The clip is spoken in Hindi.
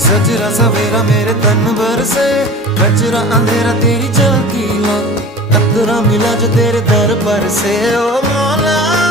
सजरा सवेरा मेरे तन भर से, कचरा अंधेरा तेरी झलकी ला, कतरा मिला जो तेरे दर पर से। ओ मौला